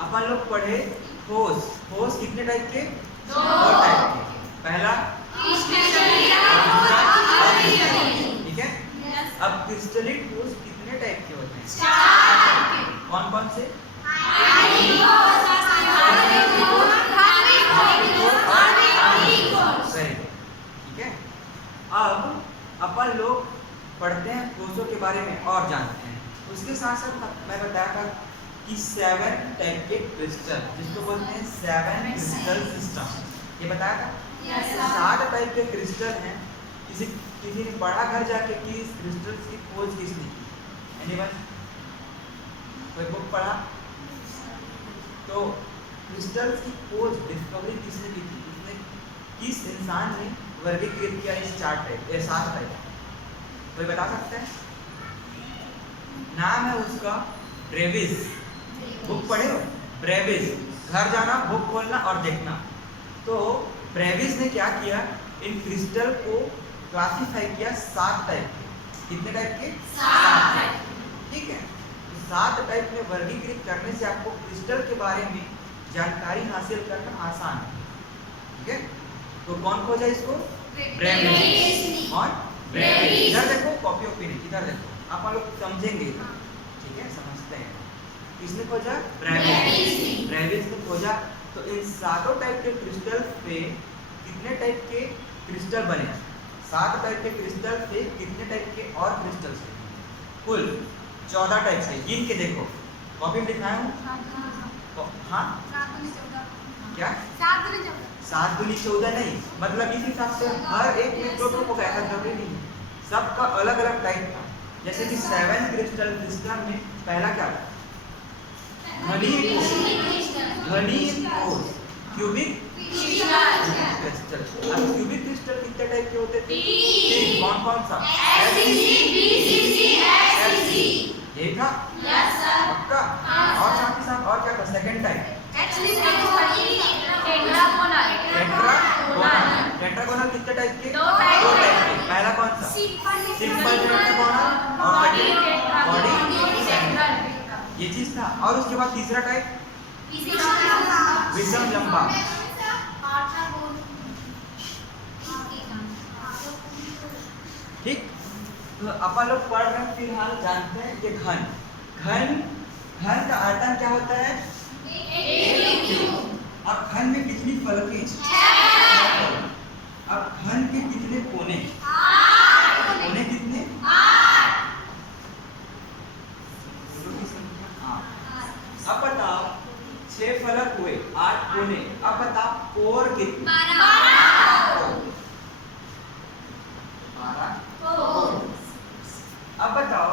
अपन लोग पढ़े ठोस। ठोस कितने टाइप के? दो टाइप के। पहला ठीक है। अब क्रिस्टलीन ठोस कितने टाइप के होते हैं? कौन कौन से? सही, ठीक है। अब अपन लोग पढ़ते हैं ठोसों के बारे में और जानते हैं। उसके साथ साथ मैं बताया था कि 7 टाइप के क्रिस्टल, जिसको बोलते हैं 7 क्रिस्टल सिस्टम, ये बताया था। 7 टाइप के क्रिस्टल हैं। किसी ने पढ़ा घर जाके कि इस क्रिस्टल्स की खोज किसने की? एनीवन? कोई बुक पढ़ा? तो क्रिस्टल्स की खोज, डिस्कवरी किसने की थी? किस इंसान ने वर्गीकृत किया इस 7 टाइप? कोई बता सकता है? नाम है उसका ब्रेविस। बुक पढ़े हो? ब्रेविस। घर जाना, बुक खोलना और देखना। तो ब्रेविस ने क्या किया, इन क्रिस्टल को क्लासिफाई किया 7 टाइप के। कितने टाइप के? 7 टाइप। ठीक है। 7 टाइप में वर्गीकृत करने से आपको क्रिस्टल के बारे में जानकारी हासिल करना आसान है। ठीक है। तो कौन खोजा इसको? ब्रेविस। कौन? ब्रेविस। इधर देखो, कॉपी ऑफ पेन इधर देखो, आप लोग समझेंगे। ठीक है, समझते हैं। किसने खोजा? ब्रेविस। ब्रेविस ने खोजा। तो इन 7 टाइप के क्रिस्टल पे कितने टाइप के क्रिस्टल बने? 7 टाइप के क्रिस्टल से कितने टाइप के और क्रिस्टल से? कुल 14 टाइप से। गिन के देखो, कॉपी में दिखाया हूँ। हाँ, क्या? 7 दूनी 14 नहीं, मतलब इस हिसाब से हर एक में दो को ऐसा जरूरी नहीं है, सबका अलग अलग टाइप था। जैसे कि 7 क्रिस्टल सिस्टम में पहला क्या था? घनीय ठोस, क्यूबिक क्रिस्टल। अब क्यूबिक क्रिस्टल कितने टाइप के होते थे? 3। कौन कौन सा? यही था? पक्का? और साथ ही साथ और क्या था? Second type tetragonal. कितने टाइप के? 2 टाइप के। पहला कौन सा? सिंपल टेट्रागोनल और सेकंड बॉडी सेंट्रल, ये चीज था। और उसके बाद तीसरा टाइप विषम लंबा। ठीक। तो अपन लोग पढ़ रहे हैं, फिलहाल जानते हैं कि घन का आयतन क्या होता है? अब घन में कितनी फलकें? अब घन के कितने कोने? कोने कितने? 8। अब बताओ, 6 फलक हुए, 8 कोने। अब बताओ कोर कितने? 12 कोर। अब बताओ,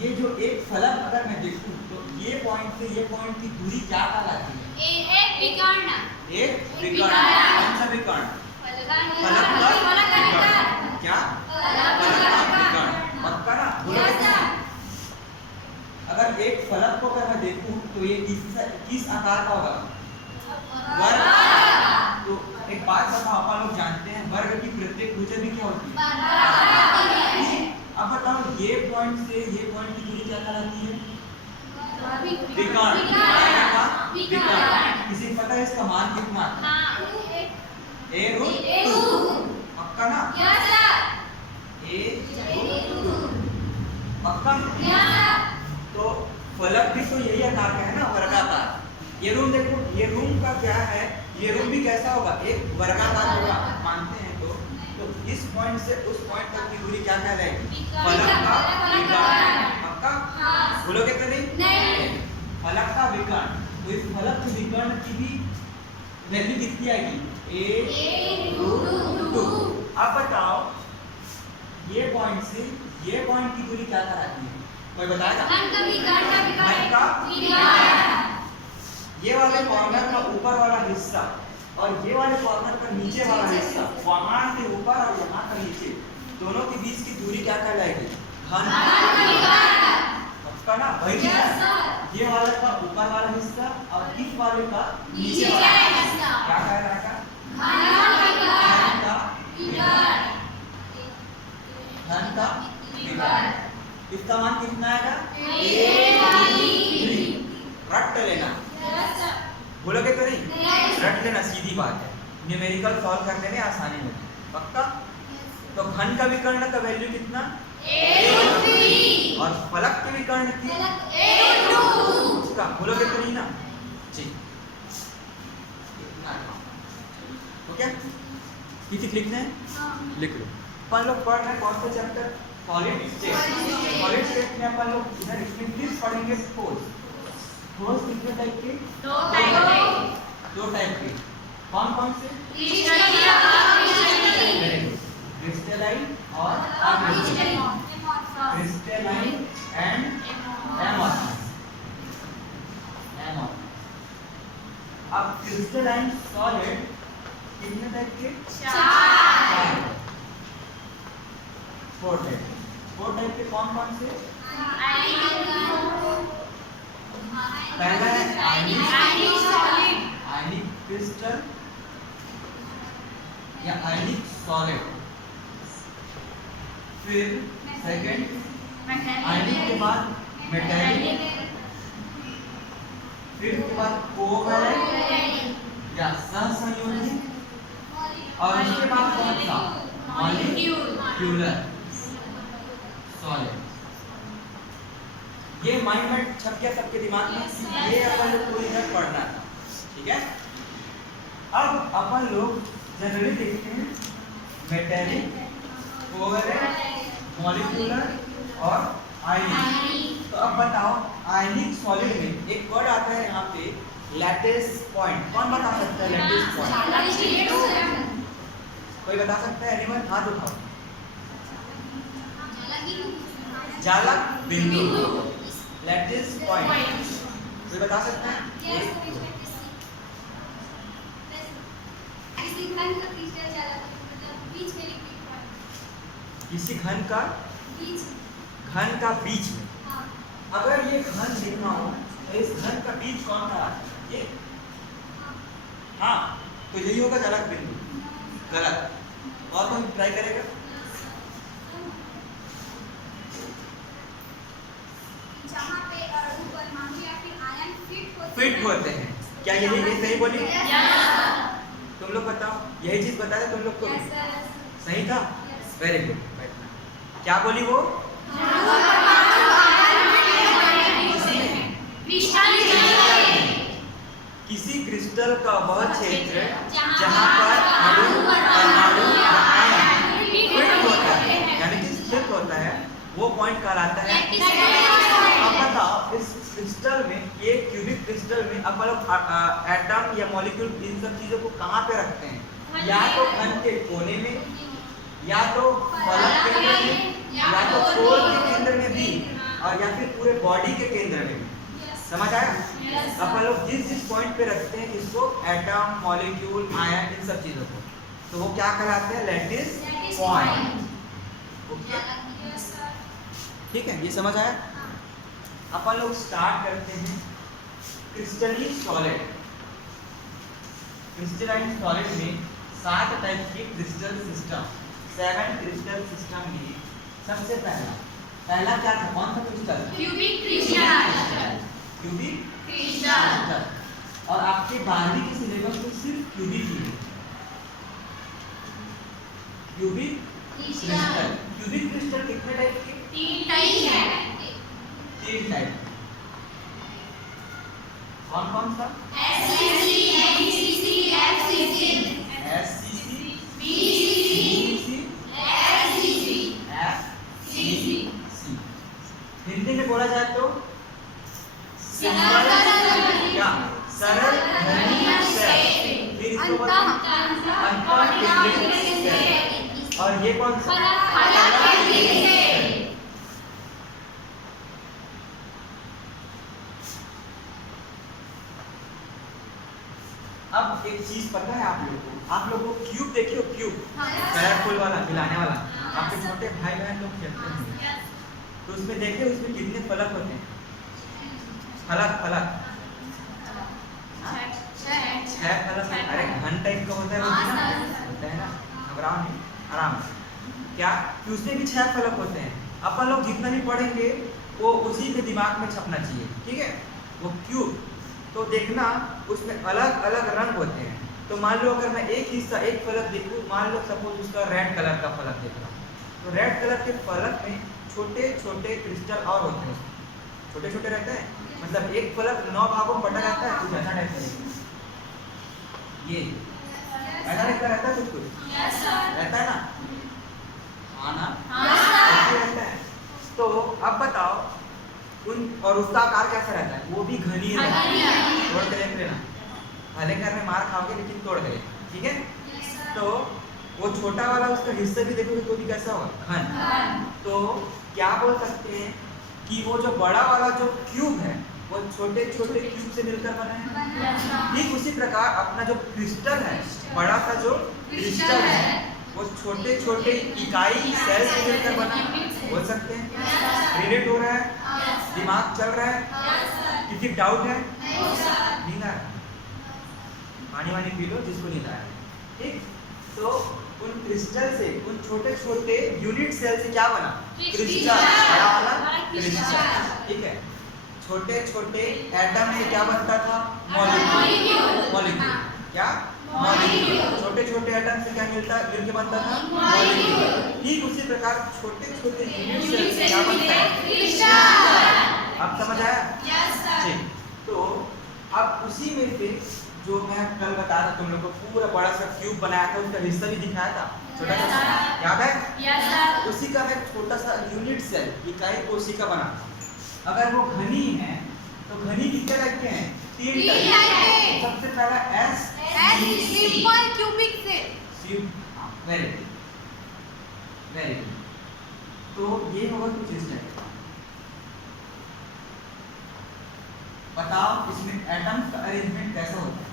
ये जो एक फलक अगर मैं देखूं तो ये पॉइंट से ये पॉइंट की दूरी क्या कहलाती है? एक विकर्ण। कौन सा विकर्ण? फलक का विकर्ण। क्या? फलक का विकर्ण। पक्का ना? अगर एक फलक को अगर मैं देखूं तो ये किस आकार का होगा? वर्ग। तो एक बात बताओ, अपन लोग जानते हैं वर्ग की प्रत्येक भुजा भी क्या होती है? अब बताओ, ये पॉइंट से ये पॉइंट की दूरी क्या कहलाती है? विकर्ण। किसी को पता है इसका मान कितना? a√2। पक्का ना? a√2 पक्का? तो फलक भी तो यही आकार का है ना, वर्गाकार। ये रूम देखो, ये रूम का क्या है? ये रूम भी कैसा होगा? एक वर्गाकार होगा, मानते हैं। तो इस पॉइंट से उस पॉइंट तक की दूरी क्या कहलाएगी? फलक का विकर्ण। पक्का? बोलोगे तो नहीं? फलक का विकर्ण। तो इस फलक के विकर्ण की भी वैल्यू कितनी आएगी? a√2। अब बताओ, ये पॉइंट से ये पॉइंट की दूरी क्या कहलाती है? कोई बताएगा? ये वाले कॉर्नर का ऊपर वाला हिस्सा और ये वाले कॉर्नर का नीचे वाला हिस्सा, वहां से ऊपर और यहाँ का नीचे, दोनों के बीच की दूरी क्या कहलाएगी? घन। पक्का ना? वही ना? ये वाले का ऊपर वाला हिस्सा और इस वाले का नीचे वाला हिस्सा क्या कहलाएगा? घन का विकर्ण। इसका मान कितना आएगा? 3। रट लेना, सॉल्व करने में आसानी होगी। पक्का? तो घन का विकर्ण का वैल्यू कितना? और फलक के विकर्ण की उसका बोलोगे तो नहीं ना जी। तो क्या किसी लिखना है? लिख लो। अपन लोग पढ़ रहे हैं कौन सा chapter? Solid state. Solid state में अपन लोग इधर स्ट्रिक्टली पढ़ेंगे फोर्स। फोर्स कितने टाइप के? दो टाइप के। कौन कौन से? क्रिस्टलाइन और अक्रिस्टलाइन। Crystalline and amorphous. अब क्रिस्टलाइन सॉलिड कितने टाइप के? 4। 4 टाइप के कौन कौन से? पहला है आयनिक क्रिस्टल या आयनिक सॉलिड। फिर सेकंड आयनिक के बाद मेटालिक। फिर के बाद कोवैलेंट या सहसंयोजी। और उसके बाद कौन सा? Molecular solid. ये माइंड में छप गया सबके दिमाग में, ये अपन लोग को इधर पढ़ना था। ठीक है? अब अपन लोग जनरली देखते हैं मेटालिक, कोवैलेंट, मॉलिक्यूलर और आयनिक। तो अब बताओ आयनिक सॉलिड में एक वर्ड आता है यहाँ पे लैटिस पॉइंट। कौन बता सकता है लैटिस पॉइंट? कोई बता सकता है? एनीवन? हाथ उठाओ। जालक बिंदु, लैटिस पॉइंट। कोई बता सकता है? किसी घन का बीच में। अगर ये घन लिखना हो तो इस घन का बीच कौन था? ये। हाँ, तो यही होगा जालक बिंदु। गलत। और कोई ट्राई करेगा? जहाँ पे अणु परमाणु या फिर आयन फिट होते हैं। क्या यही सही बोली? तुम लोग बताओ, यही चीज बता रहे तुम लोग को? सही था? Very good. क्या बोली वो? किसी क्रिस्टल का वह क्षेत्र जहाँ पर अणु परमाणु या आयन फिट होता है, यानी कि स्थित होता है, वो पॉइंट कहलाता है। अब बताओ इस क्रिस्टल में, ये क्यूबिक क्रिस्टल में अपन लोग एटम या मॉलिक्यूल इन सब चीजों को कहाँ पे रखते हैं? या तो घन के कोने में, या तो फलक केंद्र में, या तो कोर के केंद्र में भी, और या फिर पूरे बॉडी के केंद्र में भी। समझ आया? अपन लोग जिस पॉइंट पे रखते हैं इसको, एटम, मॉलिक्यूल, आयन, इन सब चीजों को, तो वो क्या कहलाते हैं? Lattice point. ओके, ठीक है, ये समझ आया? अपन लोग स्टार्ट करते हैं क्रिस्टलाइन सॉलिड। क्रिस्टलाइन सॉलिड में 7 टाइप के क्रिस्टल सिस्टम, 7 क्रिस्टल सिस्टम में सबसे पहला क्या था? कौन सा crystal? Cubic crystal. Cubic crystal. और आपके 12वीं के सिलेबस में सिर्फ क्यूबिक ही है। Cubic crystal. क्यूबिक क्रिस्टल कितने टाइप के? 3 टाइप है। 3 टाइप। कौन कौन सा? SCC, BCC, FCC। SCC, BCC, FCC, FCC। Hindi में बोला जाए तो क्या? सरल घनीभूत सेल। फिर इसको और ये कौन सा? अब एक चीज पता है आप लोगों को? आप लोगों को क्यूब देखियो, क्यूब कलरफुल वाला, खिलाने वाला, आपके छोटे भाई बहन लोग खेलते हैं, तो उसमें देखिए उसमें कितने फलक होते हैं? फलक 6 फलक। अरे घन टाइप का होता है वो ना, होता है ना, घबराओ नहीं, आराम से। क्या कि उसमें भी 6 फलक होते हैं। अपन लोग जितना भी पढ़ेंगे वो उसी के दिमाग में छपना चाहिए। ठीक है? वो क्यूब तो देखना उसमें अलग अलग रंग होते हैं। तो मान लो अगर मैं एक हिस्सा एक फलक देखूं, मान लो सपोज उसका रेड कलर का फलक देख रहा हूं, तो रेड कलर के फलक में छोटे छोटे क्रिस्टल और होते हैं, छोटे छोटे रहते हैं, मतलब एक फलक 9 भागों में बटा रहता है, कुछ ऐसा टाइप का ये ऐसा टाइप का रहता है, कुछ रहता है ना, हाँ ना, ऐसे रहता है। तो अब बताओ उन और उसका आकार कैसा रहता है, वो भी घनी रहता है, तोड़ के देख लेना, भले घर में मार खाओगे लेकिन तोड़ के, ठीक है। तो वो छोटा वाला उसका हिस्सा भी देखोगे तो भी कैसा होगा, घन। तो क्या बोल सकते हैं कि वो जो बड़ा वाला जो क्यूब है वो छोटे छोटे क्यूब से मिलकर बना है। ठीक उसी प्रकार अपना जो क्रिस्टल है, बड़ा सा जो क्रिस्टल है वो छोटे छोटे इकाई सेल से मिलकर बना है, बोल सकते हैं। रिलेट हो रहा है, दिमाग चल रहा है, किसी डाउट है? नींद आ रहा है, पानी वानी पी लो जिसको नींद आ रहा है, ठीक। तो उन क्रिस्टल से, उन छोटे छोटे यूनिट सेल से क्या बना, क्रिस्टल, बड़ा वाला क्रिस्टल, ठीक है। छोटे छोटे एटम में क्या बनता था, मॉलिक्यूल, मॉलिक्यूल क्या, मॉलिक्यूल, छोटे छोटे एटम से क्या मिलके बनता था, मॉलिक्यूल। ठीक उसी प्रकार छोटे छोटे यूनिट सेल से क्या बनता है, क्रिस्टल। अब समझ आया? ठीक। तो अब उसी में से जो मैं कल बता रहा तुम लोग को, पूरा बड़ा सा क्यूब बनाया था, उसका हिस्सा भी दिखाया था, छोटा सा, याद है? उसी का मैं छोटा सा यूनिट सेल, इकाई कोशिका बना था। अगर वो घनी है तो घनी कितने टाइप के हैं, 3 टाइप। सबसे पहला S simple cubic cell, very very good. तो ये होगा कुछ इस टाइप का। बताओ इसमें एटम का अरेंजमेंट कैसा होता है,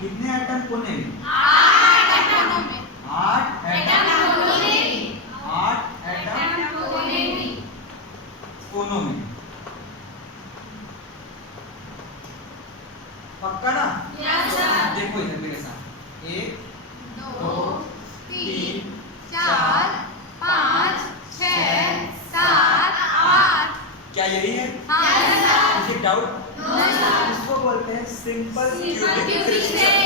कितने एटम कोने में, 8 एटम कोने में, 8 एटम कोनों में, पक्का ना? देखो इधर मेरे साथ, 1 2 3 4 5 6 7 8। क्या यही है? मुझे डाउट? इसको बोलते हैं simple cubic crystal,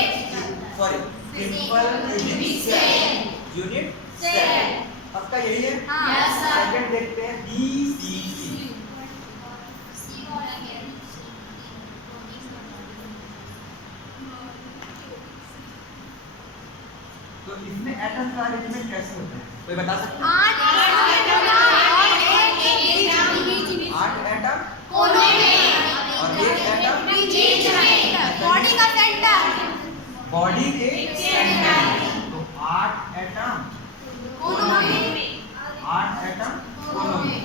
sorry simple cubic cell, unit cell. पक्का यही है? सेकंड देखते हैं, बी सी सी। तो इसमें एटम का अरेंजमेंट कैसे होता है, कोई बता सकता है? 8 एटम कोनों में और 1 एटम बीच में, बॉडी का सेंटर, बॉडी के सेंटर में। तो 8 एटम कोनों में, 8 एटम कोनों में,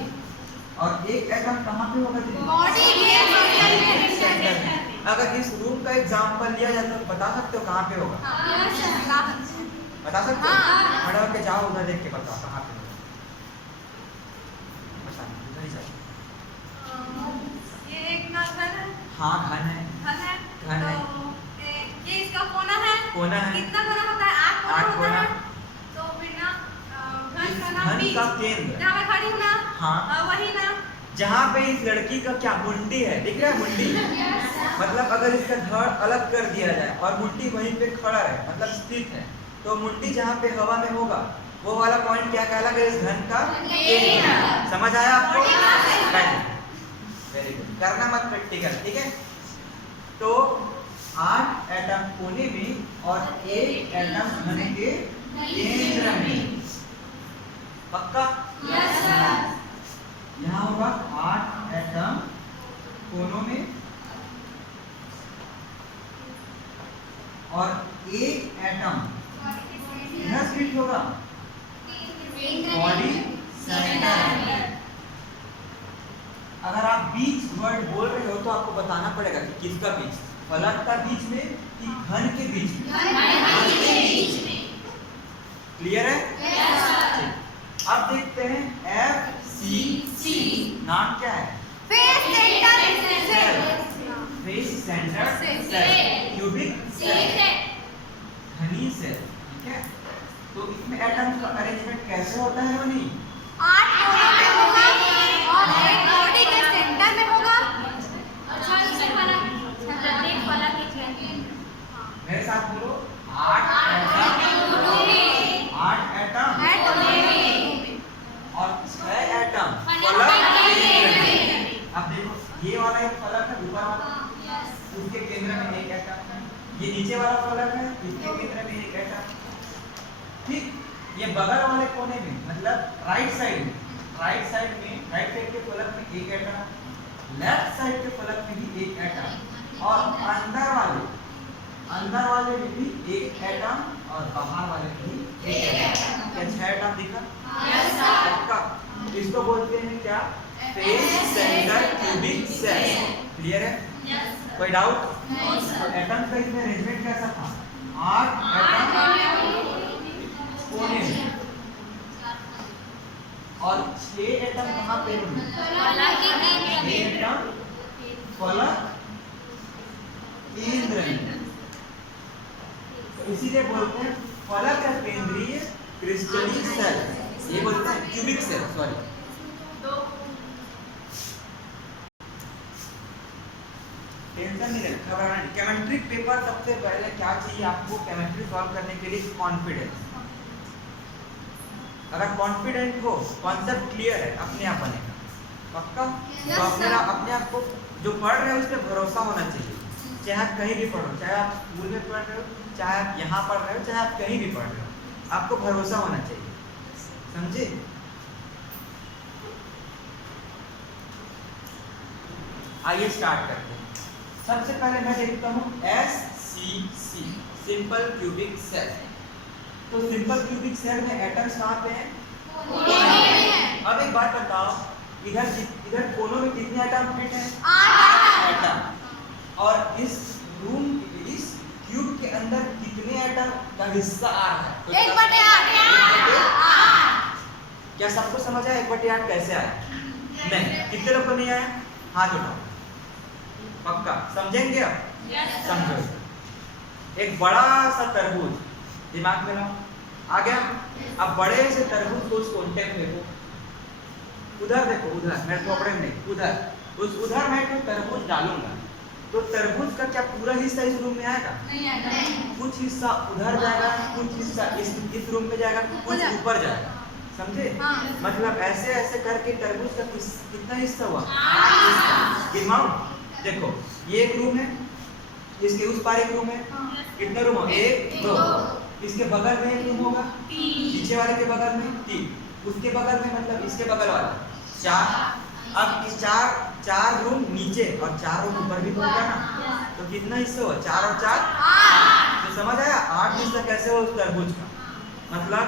और 1 एटम कहाँ पे होगा दीदी? बॉडी के सेंटर में। अगर इस रूम का एग्जांपल लिया जाए तो बता सकते हो कहाँ पे होगा, बता सकते हो? खड़ा होके जाओ उधर देख के बताओ कहाँ पे होगा, बता उधर ही जाओ। ये एक ना घन है, हाँ घन है, घन है। तो ये इसका कोना है, कोना है, कितना कोना होता है, 8 कोना 8 होता कोना। है। तो फिर ना घन का नाम घन बीच, का केंद्र, जहाँ मैं खड़ी हूँ ना, हाँ वही ना, जहाँ पे इस लड़की का क्या मुंडी है, दिख रहा है मुंडी, मतलब अगर इसका धड़ अलग कर दिया जाए और मुंडी वहीं पे खड़ा है, मतलब स्थित है, तो मुंडी जहाँ पे हवा में होगा वो वाला पॉइंट क्या कहलाएगा, इस घन का केंद्र। समझ आया आपको? वेरी गुड, करना मत प्रैक्टिकल, ठीक है। तो 8 एटम कोने में और 1 एटम घन के केंद्र में, पक्का? यहाँ होगा 8 एटम कोनों में और 1 एटम इधर स्प्लिट होगा बॉडी सेंटर। अगर आप बीच वर्ड बोल रहे हो तो आपको बताना पड़ेगा कि किसका बीच, फलक का बीच में कि घन के बीच में, क्लियर है? ठीक। अब देखते हैं एफ सी, नाम क्या है? Face centre cell, face centre cell, cubic cell, घनी सेल, ठीक है। तो इसमें एटम्स का अरेंजमेंट कैसे होता है रोनी? 8 कोनों में होगा और एक बॉडी के सेंटर में होगा। मेरे ये वाला एक फलक है ऊपर वाला, उसके केंद्र में एक एटम, ये नीचे वाला फलक है इसके केंद्र में एक एटम। ठीक, ये बगल वाले कोने में मतलब राइट साइड में राइट साइड के फलक में एक एटम, लेफ्ट साइड के फलक में भी एक एटम, और अंदर वाले में भी एक एटम, और बाहर वाले में भी एक एटम। क्या 6 एटम दिखा? पक्का। इसको बोलते हैं क्या? Face centre cubic cell. Clear है? कोई डाउट? तो एटम का इसमें अरेंजमेंट कैसा था? 8 एटम कोने में, और 6 एटम कहाँ पे होंगे? 6 एटम फलक केंद्र में। तो इसीलिए बोलते हैं फलक केंद्रीय क्रिस्टलीय सेल, ये बोलते हैं क्यूबिक सेल। सॉरी, टेंशन नहीं लेना, घबराना नहीं। केमिस्ट्री पेपर सबसे पहले क्या चाहिए आपको? केमिस्ट्री सॉल्व करने के लिए कॉन्फिडेंस। अगर कॉन्फिडेंट हो, कॉन्सेप्ट क्लियर है, अपने आप बनेगा। पक्का? तो अपने आप को जो पढ़ रहे हो उस पर भरोसा होना चाहिए। चाहे आप कहीं भी पढ़ो, चाहे आप स्कूल में पढ़ रहे हो, चाहे आप यहाँ पढ़ रहे हो, चाहे आप कहीं भी पढ़ रहे हो, आपको भरोसा होना चाहिए। समझे? आइए स्टार्ट करते हैं। सबसे पहले मैं देखता हूँ SCC, सिंपल क्यूबिक सेल। तो सिंपल क्यूबिक सेल में एटम्स कहाँ पे हैं? अब एक बात बताओ, इधर कोनों में कितने एटम फिट हैं? 8 एटम। और इस क्यूब के अंदर कितने एटम का हिस्सा आ रहा है? 1/8। क्या सबको समझ आया 1/8 कैसे आया? नहीं। कितने लोग को नहीं आया? हाथ उठाओ। पक्का समझेंगे अब? समझो। एक बड़ा सा तरबूज दिमाग में लाओ, आ गया? अब बड़े से तरबूज को उस कोने में देखो, उधर देखो, उधर, मेरे थोपड़े में नहीं, उधर मैं कोई तरबूज डालूंगा तो तरबूज का क्या पूरा हिस्सा इस रूम में आएगा? नहीं आएगा। कुछ हिस्सा उधर जाएगा, कुछ हिस्सा इस रूम में जाएगा, कुछ ऊपर जाएगा। समझे? मतलब ऐसे ऐसे करके तरबूज का कितना हिस्सा हुआ? 8 हिस्सा। गिनवाओ, देखो ये एक रूम है, इसके उस पार एक रूम है, कितने रूम हो? 1 2। इसके बगल में एक रूम होगा, नीचे वाले के बगल में 3, उसके बगल में मतलब इसके बगल वाला 4। अब इस चार रूम नीचे और 4 रूम ऊपर भी होगा ना, तो कितना हिस्सा हुआ? 4 और 4 8। तो समझ आया 8 हिस्सा कैसे हुआ उस तरबूज का? मतलब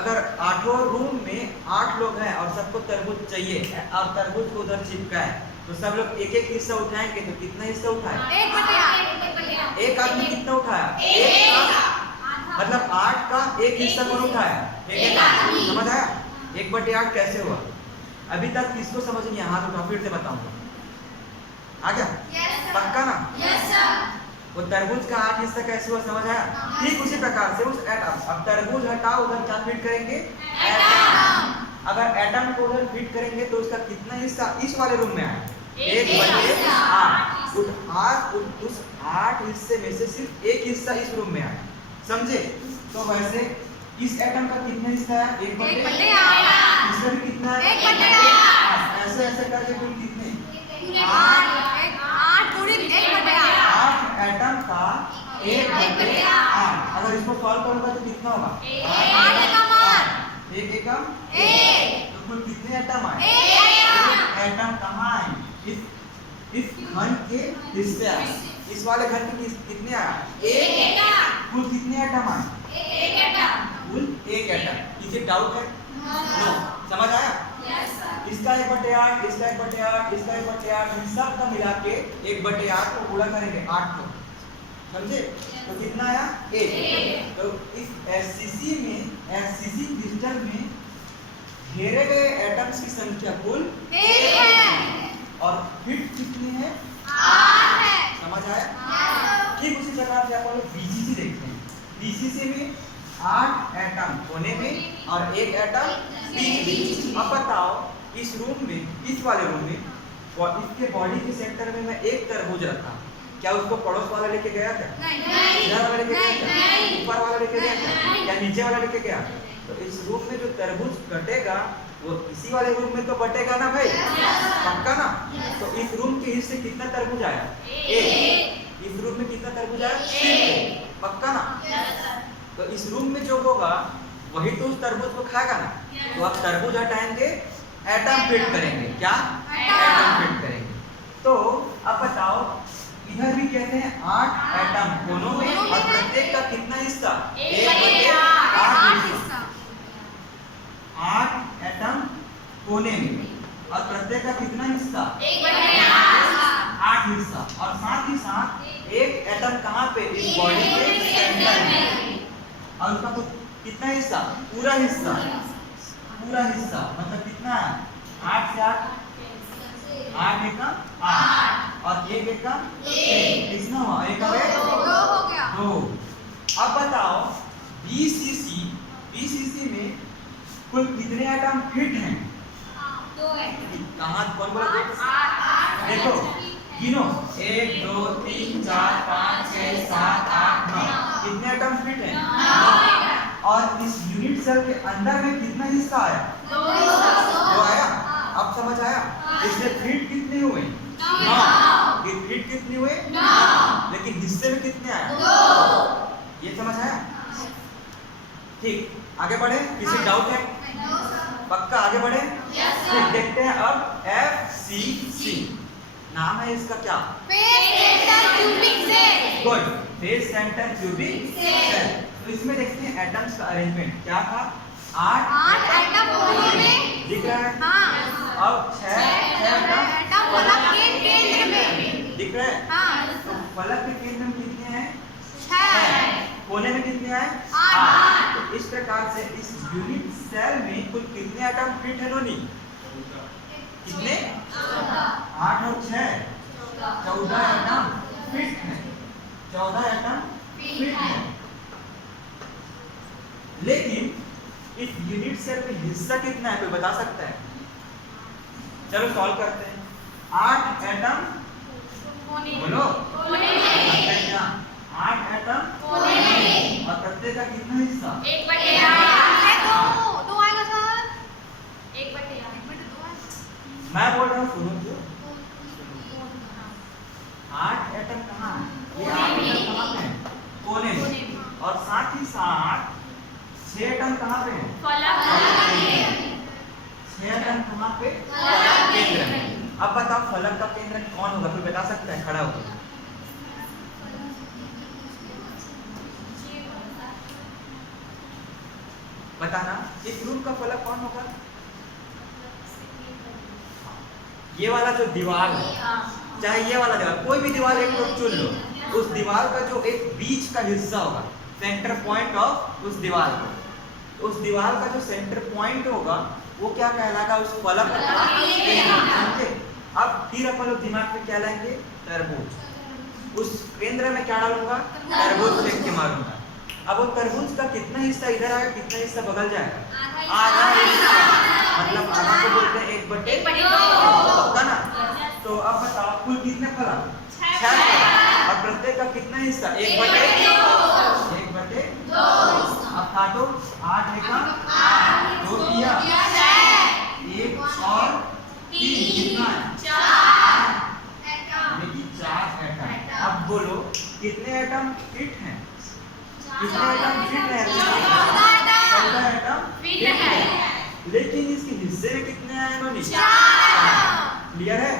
अगर 8 रूम में 8 लोग हैं और सबको तरबूज चाहिए और तरबूज को उधर चिपका है, तो सब लोग एक एक हिस्सा उठाएंगे तो कितना हिस्सा उठाए? 1/8। एक आदमी कितना उठाया? 1 मतलब 8 का एक हिस्सा कौन उठाया? एक आदमी। समझ आया 1/8 कैसे हुआ? अभी तक किसको समझ नहीं आया? हाथ उठाओ, फिर से बताऊंगा। आ गया? पक्का ना? वो तरबूज का 8 हिस्सा कैसे हुआ? समझ आया? ठीक उसी प्रकार से उस एटम, अब तरबूज हटाओ, उधर क्या फिट करेंगे? एटम। अगर एटम को उधर फिट करेंगे तो उसका कितना हिस्सा इस वाले रूम में आया? 1/8। उस 8 हिस्से में से सिर्फ एक हिस्सा इस रूम में आया। समझे? तो वैसे इस एटम का कितना हिस्सा है? 1/8। इसका भी कितना है? 1/8। ऐसे ऐसे करके कुल कितने? 8 पूरी 1/8। 8 एटम का 1/8। अगर इसको सॉल्व करूंगा तो कितना होगा? 8 एकम 1 एकम 1। तो कुल कितने एटम आए? 1 एटम कहाँ आए? इस घन के हिस्से आए। इस वाले घन के कितने आए? 1 एटम। कुल कितने एटम आए? 1 एटम। कुल 1 एटम। किसी डाउट है? नो। समझ आया? इसका 1/8, इसका 1/8, इसका 1/8, इन सब का मिला के 1/8 को गुणा करेंगे 8 को। समझे? तो कितना आया? 1। तो इस SCC क्रिस्टल में घेरे गए एटम्स की संख्या कुल 1 है और फिट कितने हैं? 8 है। समझ आया? ठीक उसी प्रकार से आप लोग BCC देखते हैं। BCC में 8 एटम कोने में और 1 एटम बीच में। अब बताओ इस रूम में, इस वाले रूम में और इसके बॉडी के सेंटर में मैं एक तरबूज रखा, क्या उसको पड़ोस वाला लेके गया क्या? नहीं। इधर वाला लेके गया क्या? नहीं। ऊपर वाला लेके गया क्या? नहीं। या नीचे वाला लेके गया? तो इस रूम में जो तरबूज कटेगा वो इसी वाले रूम में तो बटेगा ना भाई, पक्का ना। तो इस रूम के हिस्से कितना तरबूज आया? एक। इस रूम में कितना तरबूज आया? सिर्फ, पक्का ना। तो इस रूम में जो होगा वही तो उस तरबूज को खाएगा ना। तो अब तरबूज हटाएंगे, एटम फिट करेंगे। क्या? एटम फिट करेंगे। तो अब बताओ, इधर भी कहते हैं 8 एटम कोनों में और प्रत्येक का कितना हिस्सा? 1/8 हिस्सा। 8 एटम कोने में और प्रत्येक का कितना हिस्सा? 8 हिस्सा। और साथ ही साथ एक एटम कहाँ पे? इस बॉडी के सेंटर में। और उसका तो कितना हिस्सा? पूरा हिस्सा। पूरा हिस्सा मतलब कितना है? 8 से 8, 8 एकम 8 और 1 एकम 1। कितना हुआ? 1 का 2 हो गया। 2। अब बताओ बीसीसी में कुल कितने एटम फिट हैं? 2 है। कहाँ? कौन बोला? देखो गिनो, 1 2 3 4 5 6 7 8 9। कितने एटम फिट हैं? 9। और इस यूनिट सेल के अंदर में कितना हिस्सा आया? 2 आया। अब समझ आया? इसमें फिट कितने हुए? 9। फिट कितने हुए? 9। लेकिन हिस्से में कितने आया? 2। ये समझ आया? ठीक, आगे बढ़े। किसी डाउट है? पक्का आगे बढ़े। फिर देखते हैं अब FCC नाम है इसका। क्या? Face centre cubic cell. Good, face centre cubic cell. तो इसमें देखते हैं एटम्स का अरेंजमेंट क्या था। 8 एटम कोनों में दिख रहा है। हाँ। अब 6 एटम एटम फलक के केंद्र में दिख रहा है। हाँ। तो फलक के केंद्र में कितने हैं? 6। कोने में कितने हैं? 8। तो इस प्रकार से इस यूनिट सेल में कुल कितने एटम फिट है? नोनी कितने? 8 और 6 14 एटम फिट है। 14 एटम फिट है। लेकिन इस यूनिट सेल में हिस्सा कितना है? कोई बता सकता है? चलो सॉल्व करते हैं। 8 एटम बोलो। 8 एटम और प्रत्येक का कितना हिस्सा? 2 आएगा सर। 1/8 मैं बोल रहा हूँ, सुनो तो। 8 एटम कहाँ है? ये 8 एटम कहाँ पे है? कोने में। और साथ ही साथ 6 एटम कहाँ पे है? 6 एटम कहाँ पे? केंद्र में। अब बताओ फलक का केंद्र कौन होगा? कोई बता सकता है? खड़ा होगा बताना। इस रूम का फलक कौन होगा? ये वाला जो दीवार है, चाहे ये वाला दीवार, कोई भी दीवार एक लोग चुन लो। उस दीवार का जो एक बीच का हिस्सा होगा, सेंटर पॉइंट ऑफ उस दीवार को, उस दीवार का जो सेंटर पॉइंट होगा वो क्या कहलाएगा? उस फलक का केंद्र। समझे? अब फिर अपन लोग दिमाग में क्या लाएंगे? तरबूज। उस केंद्र में क्या डालूंगा? तरबूज फेंक के मारूंगा। अब वो तरबूज का कितना हिस्सा इधर आएगा, कितना हिस्सा बगल जाएगा? आधा हिस्सा। मतलब आधा को बोलते हैं 1/2। पक्का ना? तो अब बताओ कुल कितने फलक? 6 फलक। और प्रत्येक का कितना हिस्सा? 1/2। 1/2। अब काटो। 8 एकम 8 2 किया 1 और 3 कितना है? 4 एटम। अब बोलो कितने एटम फिट हैं? कितने एटम फिट है? 14 एटम फिट है। लेकिन इसके हिस्से में कितने आए? 4। क्लियर है?